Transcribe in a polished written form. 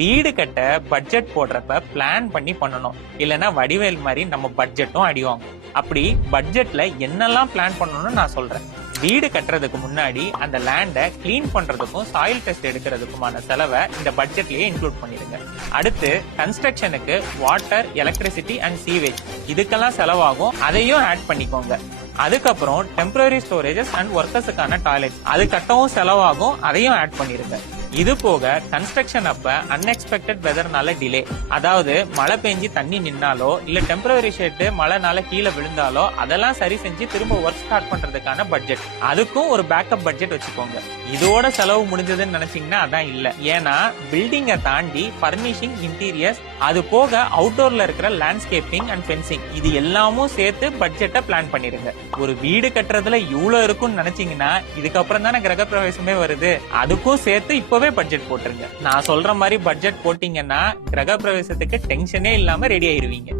வீடு கட்ட பட்ஜெட் போடுறப்ப பிளான் பண்ணி பண்ணணும். இல்லைன்னா வடிவேல் மாதிரி நம்ம பட்ஜெட்டும் அடிவாங்கும். அப்படி பட்ஜெட்ல என்னெல்லாம் பிளான் பண்ணணும்னு நான் சொல்றேன். வீடு கட்டுறதுக்கு முன்னாடி அந்த லேண்டை கிளீன் பண்றதுக்கும் சாயில் டெஸ்ட் எடுக்கிறதுக்குமான செலவை இந்த பட்ஜெட்லயே இன்க்ளூட் பண்ணிடுங்க. அடுத்து கன்ஸ்ட்ரக்ஷனுக்கு வாட்டர், எலக்ட்ரிசிட்டி அண்ட் சீவேஜ் இதுக்கெல்லாம் செலவாகும், அதையும் ஆட் பண்ணிக்கோங்க. அதுக்கப்புறம் டெம்பரரி ஸ்டோரேஜஸ் அண்ட் ஒர்க்கர்ஸுக்கான டாய்லெட் அது கட்டவும் செலவாகும், அதையும் ஆட் பண்ணிருங்க. இது போக கன்ஸ்ட்ரக்ஷன் அப்ப அன்எக்ஸ்பெக்டட் வெதர்னால டிலே, அதாவது மழை பெஞ்சு தண்ணி நின்னாலோ இல்ல டெம்பரரி ஷெட் மழைனால கீழே விழுந்தாலோ அதெல்லாம் சரி செஞ்சு திரும்ப ஒர்க் ஸ்டார்ட் பண்றதுக்கான பட்ஜெட், அதுக்கும் ஒரு பேக்கப் பட்ஜெட் வச்சுக்கோங்க. இதோட செலவு முடிஞ்சதுன்னு நினைச்சீங்கன்னா அதான் இல்ல. ஏன்னா பில்டிங்கை தாண்டி பர்னிஷிங், இன்டீரியர்ஸ், அது போக அவுட்டோர்ல இருக்கிற லேண்ட்ஸ்கேப்பிங் அண்ட் ஃபென்சிங் இது எல்லாமும் சேர்த்து பட்ஜெட்டை பிளான் பண்ணிருங்க. ஒரு வீடு கட்டுறதுல இவ்வளவு இருக்கும்னு நினைச்சீங்கன்னா இதுக்கப்புறம் தானே கிரக பிரவேசமே வருது, அதுக்கும் சேர்த்து இப்பவே பட்ஜெட் போட்டுருங்க. நான் சொல்ற மாதிரி பட்ஜெட் போட்டீங்கன்னா கிரக பிரவேசத்துக்கு டென்ஷனே இல்லாம ரெடி ஆயிருவீங்க.